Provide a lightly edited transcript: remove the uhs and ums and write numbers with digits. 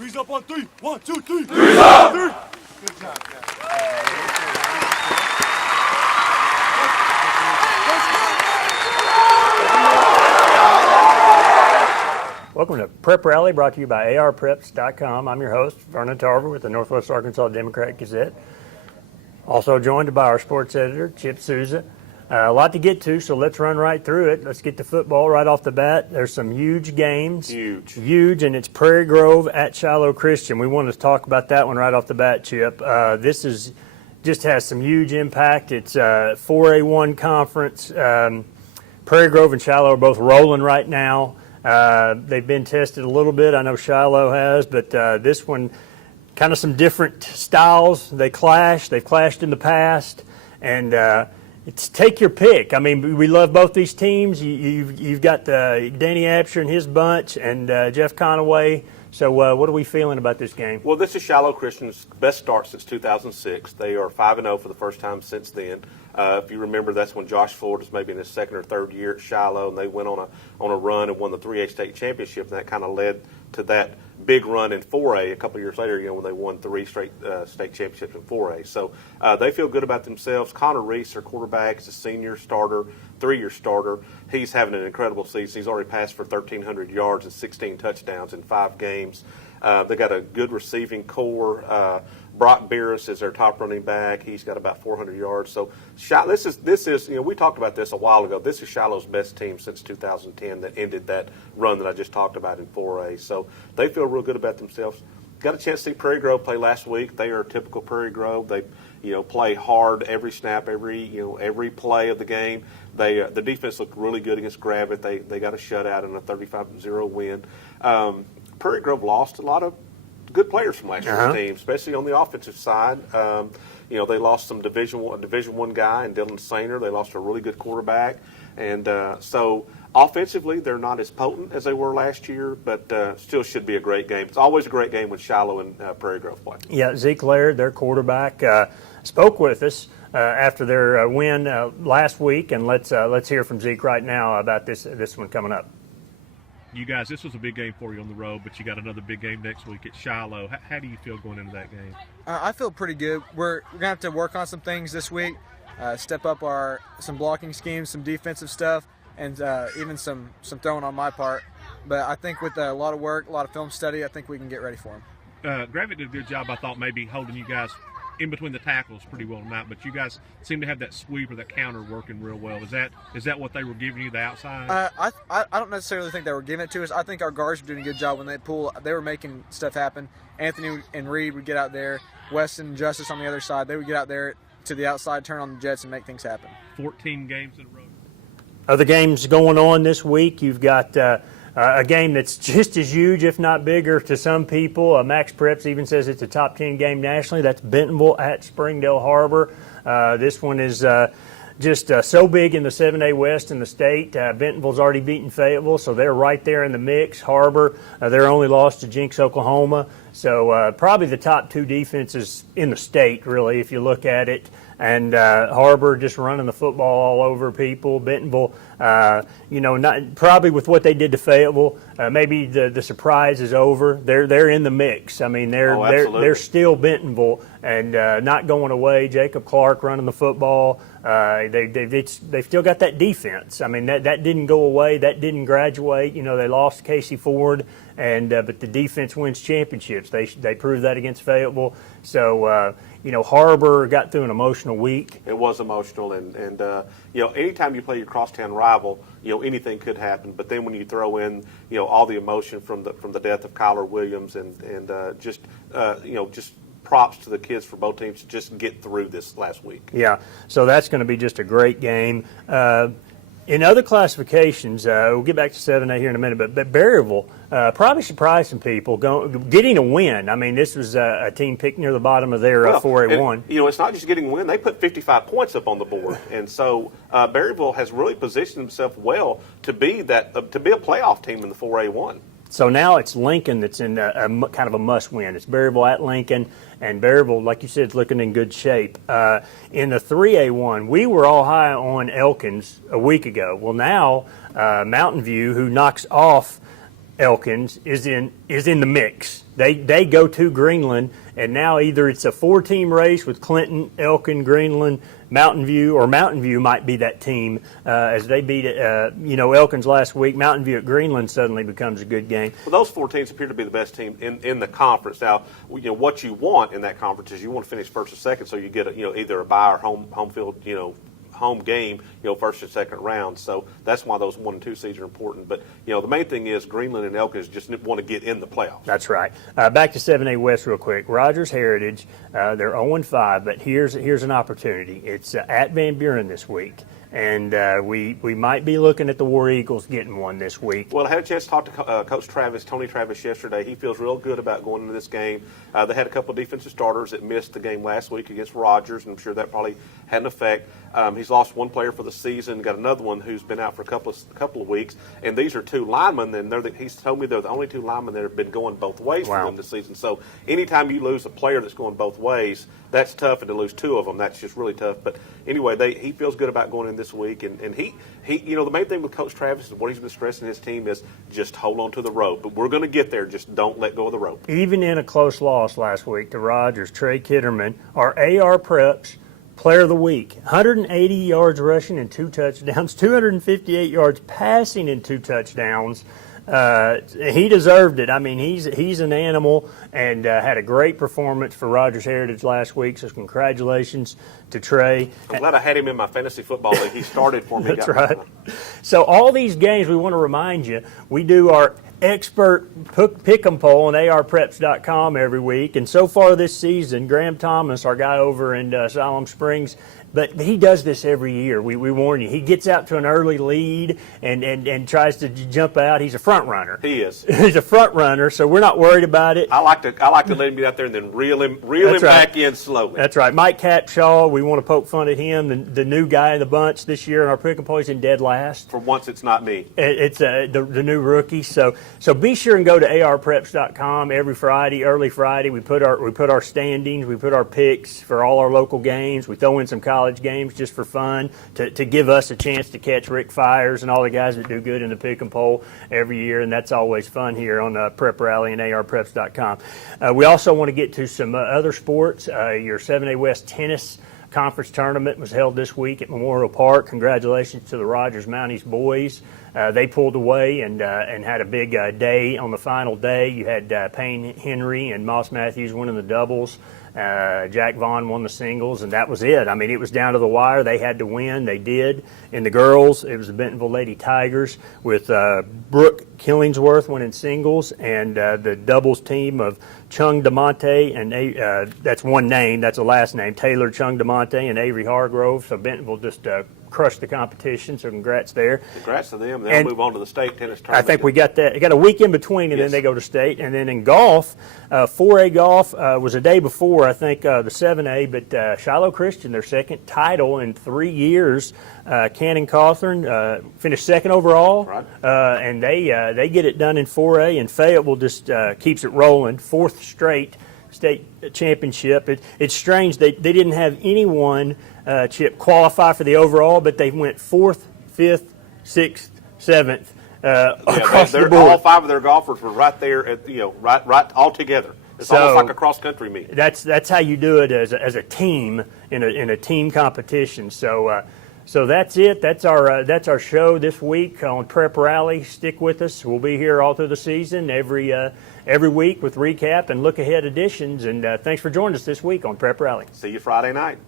Three's up on three. 1, 2, 3. Three's up! Three. Good job, guys. Welcome to Prep Rally, brought to you by ArPreps.com. I'm your host, Vernon Tarver with the Northwest Arkansas Democrat-Gazette. Also joined by our sports editor, Chip Souza. A lot to get to, so let's run right through it. Let's get to football right off the bat. There's some huge games. Huge, and it's Prairie Grove at Shiloh Christian. We want to talk about that one right off the bat, Chip. This is just has some huge impact. It's a 4A1 conference. Prairie Grove and Shiloh are both rolling right now. They've been tested a little bit. I know Shiloh has, but this one, kind of some different styles. They've clashed in the past, and it's take your pick. I mean, we love both these teams. You've got Danny Absher and his bunch, and Jeff Conaway. So what are we feeling about this game? Well, this is Shiloh Christian's best start since 2006. They are 5-0 for the first time since then. If you remember, that's when Josh Ford was maybe in his second or third year at Shiloh, and they went on a run and won the 3A state championship, and that kind of led to that big run in 4A a couple of years later, when they won 3 straight state championships in 4A. So they feel good about themselves. Connor Reese, their quarterback, is a senior starter, 3-year starter. He's having an incredible season. He's already passed for 1,300 yards and 16 touchdowns in 5 games. They got a good receiving core. Brock Beerus is their top running back. He's got about 400 yards. So this is we talked about this a while ago. This is Shiloh's best team since 2010 that ended that run that I just talked about in 4A. So they feel real good about themselves. Got a chance to see Prairie Grove play last week. They are a typical Prairie Grove. They play hard every snap, every play of the game. The defense looked really good against Gravett. They got a shutout and a 35-0 win. Prairie Grove lost a lot of good players from last year's team, especially on the offensive side. They lost some Division One guy in Dylan Sainer. They lost a really good quarterback, and so offensively they're not as potent as they were last year, but still should be a great game. It's always a great game when Shiloh and Prairie Grove play. Yeah, Zeke Laird, their quarterback, spoke with us after their win last week, and let's hear from Zeke right now about this one coming up. You guys, this was a big game for you on the road, but you got another big game next week at Shiloh. How do you feel going into that game? I feel pretty good. We're going to have to work on some things this week, step up some blocking schemes, some defensive stuff, and even some throwing on my part. But I think with a lot of work, a lot of film study, I think we can get ready for them. Gravett did a good job, I thought, maybe holding you guys in between the tackles pretty well tonight, but you guys seem to have that sweep or that counter working real well. Is that what they were giving you, the outside? I don't necessarily think they were giving it to us. I think our guards were doing a good job when they pull. They were making stuff happen. Anthony and Reed would get out there. Weston and Justice on the other side. They would get out there to the outside, turn on the jets, and make things happen. 14 games in a row. Other games going on this week. You've got a game that's just as huge, if not bigger, to some people. Max Preps even says it's a top 10 game nationally. That's Bentonville at Springdale HarBer. This one is just so big in the 7A West in the state. Bentonville's already beaten Fayetteville, so they're right there in the mix. HarBer, they're only lost to Jinx, Oklahoma. So probably the top 2 defenses in the state, really, if you look at it. And HarBer just running the football all over people. Bentonville, not probably with what they did to Fayetteville, maybe the surprise is over. They're in the mix. I mean, they're still Bentonville and not going away. Jacob Clark running the football. They've still got that defense. I mean, that didn't go away. That didn't graduate. They lost Casey Ford, but the defense wins championships. They proved that against Fayetteville. So. HarBer got through an emotional week. It was emotional, and anytime you play your crosstown rival, anything could happen. But then when you throw in, all the emotion from the death of Kyler Williams, and just props to the kids for both teams to just get through this last week. Yeah, so that's going to be just a great game. In other classifications, we'll get back to 7A here in a minute, but Berryville probably surprised some people getting a win. I mean, this was a team picked near the bottom of their 4A1. It's not just getting a win. They put 55 points up on the board. And so Berryville has really positioned himself well to be a playoff team in the 4A1. So now it's Lincoln that's in a kind of a must-win. It's Berryville at Lincoln, and Berryville, like you said, is looking in good shape. In the 3A1, we were all high on Elkins a week ago. Well, now Mountain View, who knocks off Elkins is in the mix. They go to Greenland, and now either it's a 4-team race with Clinton, Elkin, Greenland, Mountain View, or Mountain View might be that team as they beat Elkins last week. Mountain View at Greenland suddenly becomes a good game. Well, those 4 teams appear to be the best team in the conference. Now, what you want in that conference is you want to finish first or second, so you get either a bye or home field home game, first and second round. So that's why those 1 and 2 seeds are important. But the main thing is Greenland and Elkins just want to get in the playoffs. That's right. Back to 7A West real quick. Rogers Heritage, they're 0-5, but here's an opportunity. It's at Van Buren this week. And we might be looking at the War Eagles getting one this week. Well, I had a chance to talk to Coach Tony Travis, yesterday. He feels real good about going into this game. They had a couple of defensive starters that missed the game last week against Rogers, and I'm sure that probably had an effect. He's lost one player for the season, got another one who's been out for a couple of weeks, and these are 2 linemen, and he's told me they're the only 2 linemen that have been going both ways for them this season. So anytime you lose a player that's going both ways, that's tough, and to lose 2 of them, that's just really tough. But anyway, he feels good about going in this week, and he the main thing with Coach Travis is what he's been stressing his team is just hold on to the rope. But we're going to get there, just don't let go of the rope. Even in a close loss last week to Rogers, Trey Kitterman, our ArPreps Player of the Week, 180 yards rushing and 2 touchdowns, 258 yards passing and 2 touchdowns. He deserved it. I mean, he's an animal and had a great performance for Rogers Heritage last week. So congratulations to Trey. I'm glad I had him in my fantasy football league. He started for me. That's right. So all these games, we want to remind you, we do our expert pick 'em poll on ArPreps.com every week. And so far this season, Graham Thomas, our guy over in Siloam Springs, but he does this every year. We warn you. He gets out to an early lead and tries to jump out. He's a front runner. He is. He's a front runner, so we're not worried about it. I like to let him get out there and then reel him back in slowly. That's right. Mike Capshaw, we want to poke fun at him, the new guy in the bunch this year in our pick 'em poll. He's in dead last. For once, it's not me. It's the new rookie. So be sure and go to ArPreps.com every Friday, early Friday. We put our standings, we put our picks for all our local games. We throw in some college games just for fun to give us a chance to catch Rick Fires and all the guys that do good in the pick 'em poll every year, and that's always fun here on Prep Rally and ArPreps.com. We also want to get to some other sports. Your 7A West tennis conference tournament was held this week at Memorial Park. Congratulations to the Rogers Mounties boys. They pulled away and had a big day on the final day. You had Payne Henry and Moss Matthews winning the doubles. Jack Vaughn won the singles, and that was it. I mean, it was down to the wire. They had to win. They did. In the girls, it was the Bentonville Lady Tigers with Brooke Killingsworth winning singles, and the doubles team of Chung DeMonte, and that's one name, that's a last name, Taylor Chung DeMonte and Avery Hargrove. So Bentonville just crushed the competition, so congrats there. Congrats to them. They'll move on to the state tennis tournament. I think we got that. Got a week in between, and then they go to state. And then in golf, 4A golf was a day before, I think, the 7A, but Shiloh Christian, their second title in 3 years. Cannon Cawthorn finished second overall, right. And they get it done in 4A, and Fayetteville just keeps it rolling, 4th straight state championship. It's strange they didn't have anyone Chip qualify for the overall, but they went 4th, 5th, 6th, 7th across the board. All 5 of their golfers were right there at right all together. It's almost like a cross country meet. That's how you do it as a team in a team competition. So that's it. That's our show this week on Prep Rally. Stick with us. We'll be here all through the season every week with recap and look ahead editions. And thanks for joining us this week on Prep Rally. See you Friday night.